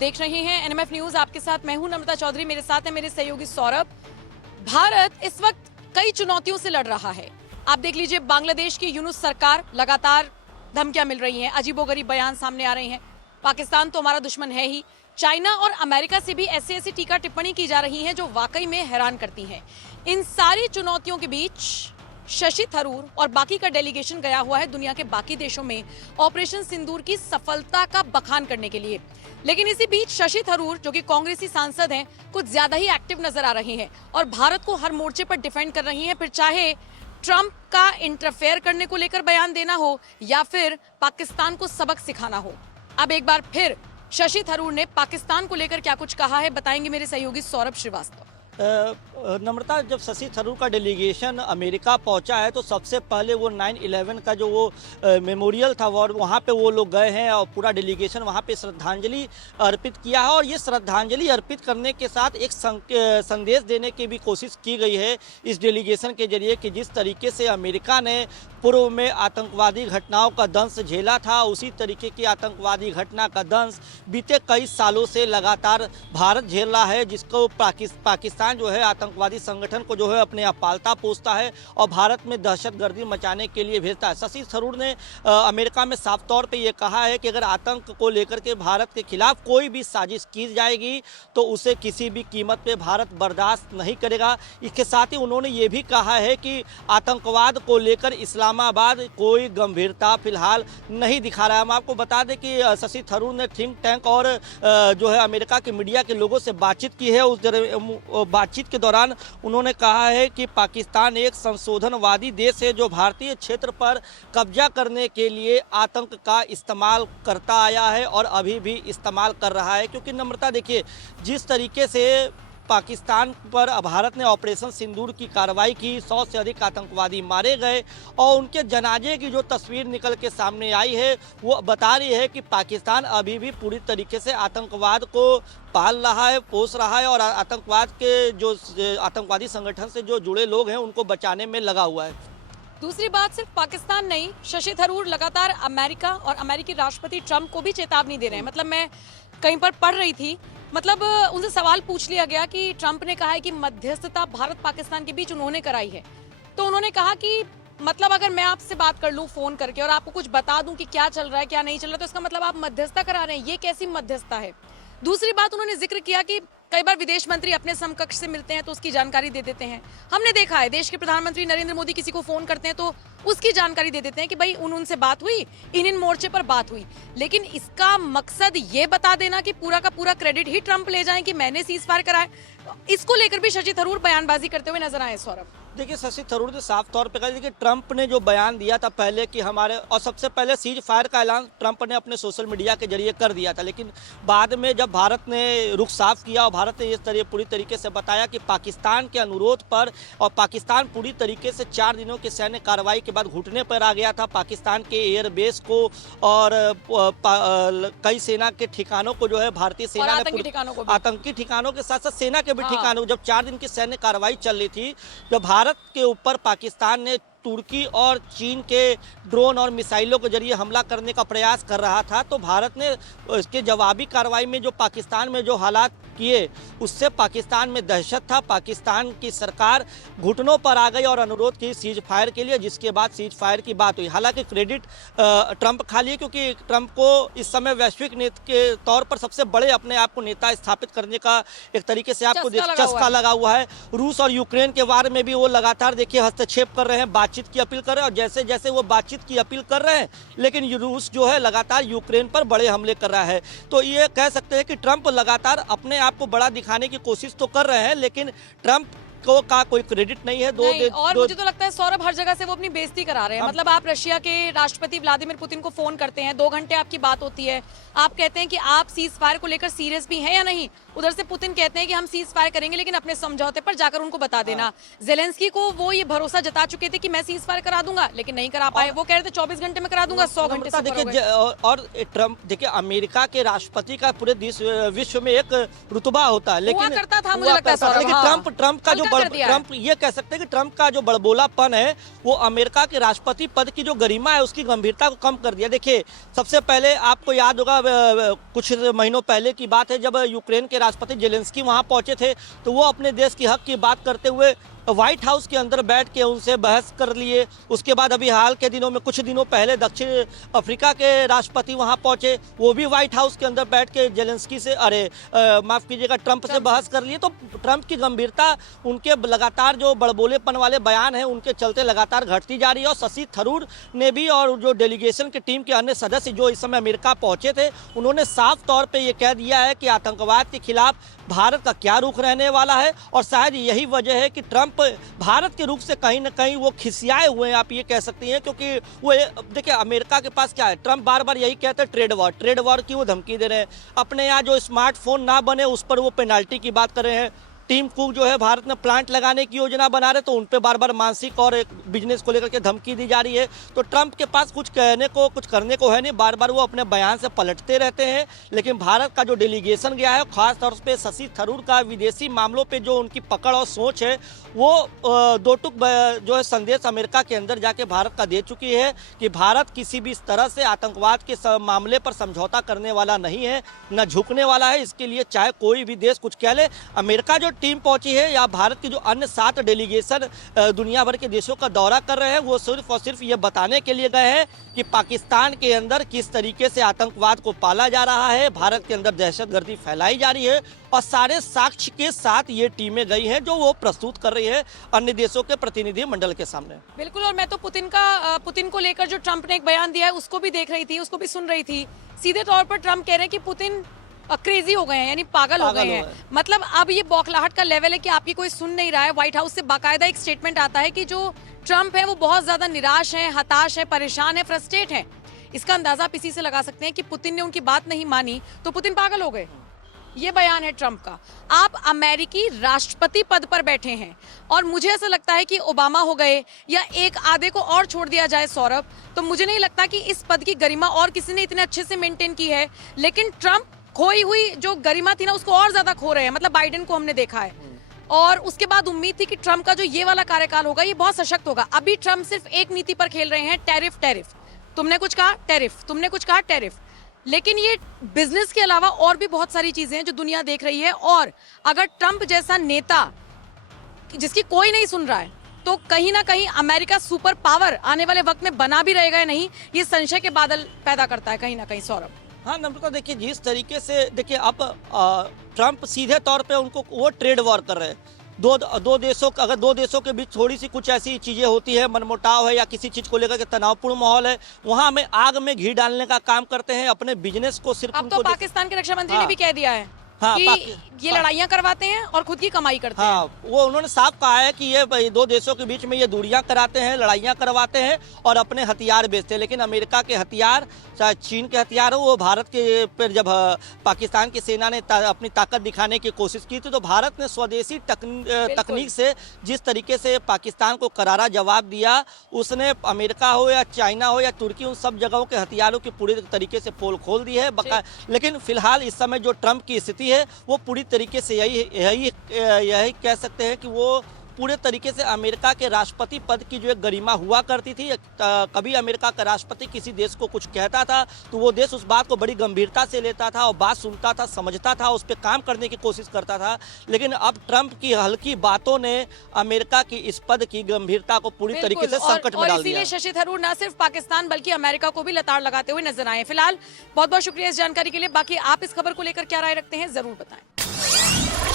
देख रहे हैं एनएमएफ न्यूज, आपके साथ मैं हूं नम्रता चौधरी, मेरे साथ है मेरे सहयोगी सौरभ। भारत इस वक्त कई चुनौतियों से लड़ रहा है। आप देख लीजिए, बांग्लादेश की यूनुस सरकार, लगातार धमकियां मिल रही हैं, अजीबोगरीब बयान सामने आ रहे हैं। पाकिस्तान तो हमारा दुश्मन है ही। चाइना और अमेरिका से भी ऐसी टीका टिप्पणी की जा रही है जो वाकई में हैरान करती है। इन सारी चुनौतियों के बीच शशि थरूर और बाकी का डेलीगेशन गया हुआ है दुनिया के बाकी देशों में ऑपरेशन सिंदूर की सफलता का बखान करने के लिए। लेकिन इसी बीच शशि थरूर, जो कि कांग्रेसी सांसद हैं, कुछ ज्यादा ही एक्टिव नजर आ रही हैं और भारत को हर मोर्चे पर डिफेंड कर रही हैं, फिर चाहे ट्रंप का इंटरफेयर करने को लेकर बयान देना हो या फिर पाकिस्तान को सबक सिखाना हो। अब एक बार फिर शशि थरूर ने पाकिस्तान को लेकर क्या कुछ कहा है, बताएंगे मेरे सहयोगी सौरभ श्रीवास्तव। नम्रता, जब शशि थरूर का डेलीगेशन अमेरिका पहुंचा है तो सबसे पहले वो 9/11 का जो वो मेमोरियल था और वहाँ पे वो लोग गए हैं और पूरा डेलीगेशन वहाँ पे श्रद्धांजलि अर्पित किया है। और ये श्रद्धांजलि अर्पित करने के साथ एक संदेश देने की भी कोशिश की गई है इस डेलीगेशन के जरिए कि जिस तरीके से अमेरिका ने पूर्व में आतंकवादी घटनाओं का दंश झेला था, उसी तरीके की आतंकवादी घटना का दंश बीते कई सालों से लगातार भारत झेल रहा है, जिसको पाकिस्तान जो है आतंकवादी संगठन को जो है अपने आप पालता पोसता है और भारत में दहशतगर्दी मचाने के लिए भेजता है। शशि थरूर ने अमेरिका में साफ तौर पे ये कहा है कि अगर आतंक को लेकर के भारत के खिलाफ कोई भी साजिश की जाएगी तो उसे किसी भी कीमत पे भारत बर्दाश्त नहीं करेगा। इसके साथ ही उन्होंने ये भी कहा है कि आतंकवाद को लेकर इस्लामाबाद कोई गंभीरता फिलहाल नहीं दिखा रहा है। हम आपको बता दें कि शशि थरूर ने थिंक टैंक और जो है अमेरिका के मीडिया के लोगों से बातचीत की है। उस बातचीत के दौरान उन्होंने कहा है कि पाकिस्तान एक संशोधनवादी देश है जो भारतीय क्षेत्र पर कब्जा करने के लिए आतंक का इस्तेमाल करता आया है और अभी भी इस्तेमाल कर रहा है। क्योंकि नम्रता देखिए, जिस तरीके से पाकिस्तान पर भारत ने ऑपरेशन सिंदूर की कार्रवाई की, 100 से अधिक आतंकवादी मारे गए और उनके जनाजे की जो तस्वीर निकल के सामने आई है वो बता रही है कि पाकिस्तान अभी भी पूरी तरीके से आतंकवाद को पाल रहा है, पोस रहा है और आतंकवाद के जो आतंकवादी संगठन से जो जुड़े लोग हैं उनको बचाने में लगा हुआ है। दूसरी बात, सिर्फ पाकिस्तान नहीं, शशि थरूर लगातार अमेरिका और अमेरिकी राष्ट्रपति ट्रंप को भी चेतावनी दे रहे हैं। मतलब मैं कहीं पर पढ़ रही थी, मतलब उनसे सवाल पूछ लिया गया कि ट्रंप ने कहा है कि मध्यस्थता भारत पाकिस्तान के बीच उन्होंने कराई है, तो उन्होंने कहा कि मतलब अगर मैं आपसे बात कर लूं फोन करके और आपको कुछ बता दूं कि क्या चल रहा है क्या नहीं चल रहा, तो इसका मतलब आप मध्यस्थता करा रहे हैं। ये कैसी मध्यस्थता है? दूसरी बात, उन्होंने जिक्र किया कि कई बार विदेश मंत्री अपने समकक्ष से मिलते हैं तो उसकी जानकारी दे देते हैं। हमने देखा है देश के प्रधानमंत्री नरेंद्र मोदी किसी को फोन करते हैं तो उसकी जानकारी दे देते हैं कि भाई उनसे बात हुई, इन मोर्चे पर बात हुई। लेकिन इसका मकसद ये बता देना कि पूरा का पूरा क्रेडिट ही ट्रंप ले जाएं कि मैंने सीज फायर कराया, इसको लेकर भी शशि थरूर बयानबाजी करते हुए नजर आए। सौरभ, देखिए, शशि थरूर ने साफ तौर पे कहा कि ट्रंप ने जो बयान दिया था पहले कि हमारे, और सबसे पहले सीज फायर का ऐलान ट्रंप ने अपने सोशल मीडिया के जरिए कर दिया था, लेकिन बाद में जब भारत ने रुख साफ किया और भारत ने इस तरह पूरी तरीके से बताया कि पाकिस्तान के अनुरोध पर, और पाकिस्तान पूरी तरीके से 4 दिनों की सैन्य कार्रवाई के बाद घुटने पर आ गया था, पाकिस्तान के एयरबेस को और कई सेना के ठिकानों को जो है भारतीय सेना ने आतंकी ठिकानों के साथ साथ सेना के भी ठिकानों, जब 4 दिन की सैन्य कार्रवाई चल रही थी, जब भारत के ऊपर पाकिस्तान ने तुर्की और चीन के ड्रोन और मिसाइलों के जरिए हमला करने का प्रयास कर रहा था, तो भारत ने इसके जवाबी कार्रवाई में जो पाकिस्तान में जो हालात किए उससे पाकिस्तान में दहशत था। पाकिस्तान की सरकार घुटनों पर आ गई और अनुरोध की सीज फायर के लिए, जिसके बाद सीज फायर की बात हुई। हालांकि क्रेडिट ट्रंप खा लिए, क्योंकि ट्रंप को इस समय वैश्विक नेता के तौर पर सबसे बड़े अपने आप को नेता स्थापित करने का एक तरीके से आपको चस्का लगा हुआ है। रूस और यूक्रेन के बारे में भी वो लगातार देखिए हस्तक्षेप कर रहे हैं, बातचीत की अपील कर रहे हैं, और जैसे जैसे वो बातचीत की अपील कर रहे हैं, लेकिन रूस जो है लगातार यूक्रेन पर बड़े हमले कर रहा है। तो ये कह सकते हैं कि ट्रंप लगातार अपने आप को बड़ा दिखाने की कोशिश तो कर रहे हैं, लेकिन ट्रंप का कोई क्रेडिट नहीं है। मुझे तो लगता है सौरभ, हर जगह से वो अपनी बेइज्जती करा रहे हैं। मतलब आप रशिया के राष्ट्रपति व्लादिमीर पुतिन को फोन करते हैं, 2 घंटे आपकी बात होती है, आप कहते हैं कि आप सीज फायर को लेकर सीरियस भी हैं या नहीं, उधर से पुतिन कहते हैं कि हम सीज फायर करेंगे लेकिन अपने समझौते पर जाकर उनको बता देना। जेलेंस्की को वो ये भरोसा जता चुके थे कि मैं सीज फायर करा दूंगा, लेकिन नहीं करा पाए। वो कह रहे थे 24 घंटे में करा दूंगा, 100 घंटे से देखिए, और ट्रंप देखिए, अमेरिका के राष्ट्रपति का पूरे विश्व में एक रुतबा होता है, लेकिन करता था, मुझे लगता है ट्रंप का जो ट्रंप ये कह सकते हैं कि ट्रंप का जो बड़बोलापन है वो अमेरिका के राष्ट्रपति पद की जो गरिमा है उसकी गंभीरता को कम कर दिया। देखिए, सबसे पहले आपको याद होगा कुछ महीनों पहले की बात है, जब यूक्रेन के राष्ट्रपति जेलेंस्की वहां पहुंचे थे तो वो अपने देश की हक की बात करते हुए व्हाइट हाउस के अंदर बैठ के उनसे बहस कर लिए। उसके बाद अभी हाल के दिनों में, कुछ दिनों पहले दक्षिण अफ्रीका के राष्ट्रपति वहां पहुंचे, वो भी व्हाइट हाउस के अंदर बैठ के जेलेंस्की से माफ कीजिएगा ट्रंप से बहस कर लिए। तो ट्रंप की गंभीरता, उनके लगातार जो बड़बोलेपन वाले बयान हैं उनके चलते लगातार घटती जा रही है। और शशि थरूर ने भी और जो डेलीगेशन की टीम के अन्य सदस्य जो इस समय अमेरिका पहुंचे थे, उन्होंने साफ तौर पर यह कह दिया है कि आतंकवाद के खिलाफ भारत का क्या रुख रहने वाला है। और शायद यही वजह है कि ट्रंप भारत के रुख से कहीं ना कहीं वो खिसियाए हुए हैं, आप ये कह सकती हैं, क्योंकि वो देखिए अमेरिका के पास क्या है, ट्रंप बार बार यही कहते हैं ट्रेड वॉर की वो धमकी दे रहे हैं। अपने यहाँ जो स्मार्टफोन ना बने उस पर वो पेनाल्टी की बात कर रहे हैं। टीम कुक जो है भारत में प्लांट लगाने की योजना बना रहे तो उन पे बार बार मानसिक और बिजनेस को लेकर के धमकी दी जा रही है। तो ट्रंप के पास कुछ कहने को, कुछ करने को है नहीं, बार बार वो अपने बयान से पलटते रहते हैं। लेकिन भारत का जो डेलीगेशन गया है, खास तौर पे शशि थरूर का विदेशी मामलों पे जो उनकी पकड़ और सोच है, वो दो टुक जो है संदेश अमेरिका के अंदर जाके भारत का दे चुकी है कि भारत किसी भी तरह से आतंकवाद के मामले पर समझौता करने वाला नहीं है, न झुकने वाला है। इसके लिए चाहे कोई भी देश कुछ कह ले। अमेरिका जो टीम पहुंची है या भारत की जो अन्य 7 डेलीगेशन दुनिया भर के देशों का दौरा कर रहे हैं, वो सिर्फ और सिर्फ ये बताने के लिए गए हैं कि पाकिस्तान के अंदर किस तरीके से आतंकवाद को पाला जा रहा है, भारत के अंदर दहशतगर्दी फैलाई जा रही है। और सारे साक्ष्य के साथ ये टीमें गई हैं जो वो प्रस्तुत कर रही है अन्य देशों के प्रतिनिधि मंडल के सामने। बिल्कुल, और मैं तो पुतिन को लेकर जो ट्रंप ने एक बयान दिया है उसको भी देख रही थी, उसको भी सुन रही थी। सीधे तौर पर ट्रंप कह रहे हैं कि पुतिन क्रेजी हो गए हैं, यानी पागल हो गए हैं। मतलब अब ये बौखलाहट का लेवल है कि आपकी कोई सुन नहीं रहा है। व्हाइट हाउस से बाकायदा एक स्टेटमेंट आता है कि जो ट्रंप है वो बहुत ज्यादा निराश है, हताश है, परेशान है, फ्रस्ट्रेट है। इसका अंदाजा आप इसी से लगा सकते हैं कि पुतिन ने उनकी बात नहीं मानी तो पुतिन पागल हो गए। ये बयान है ट्रंप का। आप अमेरिकी राष्ट्रपति पद पर बैठे हैं और मुझे ऐसा लगता है कि ओबामा हो गए या एक आधे को और छोड़ दिया जाए सौरभ, तो मुझे नहीं लगता कि इस पद की गरिमा और किसी ने इतने अच्छे से मेंटेन की है। लेकिन ट्रंप खोई हुई जो गरिमा थी ना उसको और ज्यादा खो रहे हैं। मतलब बाइडेन को हमने देखा है और उसके बाद उम्मीद थी कि ट्रंप का जो ये वाला कार्यकाल होगा ये बहुत सशक्त होगा। अभी ट्रंप सिर्फ एक नीति पर खेल रहे हैं, टैरिफ। तुमने कुछ कहा टैरिफ, तुमने कुछ कहा टैरिफ। लेकिन ये बिजनेस के अलावा और भी बहुत सारी चीजें हैं जो दुनिया देख रही है। और अगर ट्रंप जैसा नेता जिसकी कोई नहीं सुन रहा है तो कहीं ना कहीं अमेरिका सुपर पावर आने वाले वक्त में बना भी रहेगा या नहीं, ये संशय के बादल पैदा करता है कहीं ना कहीं सौरभ। हाँ नम्रता, देखिए जिस तरीके से, देखिए अब ट्रंप सीधे तौर पे उनको वो ट्रेड वॉर कर रहे हैं। दो देशों, अगर दो देशों के बीच थोड़ी सी कुछ ऐसी चीजें होती है, मनमुटाव है या किसी चीज को लेकर के तनावपूर्ण माहौल है, वहां में आग में घी डालने का काम करते हैं। अपने बिजनेस को सिर्फ अब तो पाकिस्तान के रक्षा मंत्री ने भी कह दिया है कि ये लड़ाइयां करवाते हैं और खुद की कमाई करते हैं। वो उन्होंने साफ कहा है कि ये दो देशों के बीच में ये दूरियां कराते हैं, लड़ाइयां करवाते हैं और अपने हथियार बेचते हैं। लेकिन अमेरिका के हथियार, चाहे चीन के हथियार हो, वो भारत के पर जब पाकिस्तान की सेना ने अपनी ताकत दिखाने की कोशिश की थी तो भारत ने स्वदेशी तकनीक से जिस तरीके से पाकिस्तान को करारा जवाब दिया, उसने अमेरिका हो या चाइना हो या तुर्की, उन सब जगहों के हथियारों की पूरी तरीके से पोल खोल दी है। लेकिन फिलहाल इस समय जो ट्रंप की स्थिति है वो पूरी तरीके से यही कह सकते हैं कि वो पूरे तरीके से अमेरिका के राष्ट्रपति पद की जो एक गरिमा हुआ करती थी। कभी अमेरिका का राष्ट्रपति किसी देश को कुछ कहता था तो वो देश उस बात को बड़ी गंभीरता से लेता था और बात सुनता था, समझता था, उस पर काम करने की कोशिश करता था। लेकिन अब ट्रंप की हल्की बातों ने अमेरिका की इस पद की गंभीरता को पूरी तरीके से संकट में डाल दिया। शशि थरूर न सिर्फ पाकिस्तान बल्कि अमेरिका को भी लताड़ लगाते हुए नजर आए। फिलहाल बहुत बहुत शुक्रिया इस जानकारी के लिए। बाकी आप इस खबर को लेकर क्या राय रखते हैं जरूर बताएं।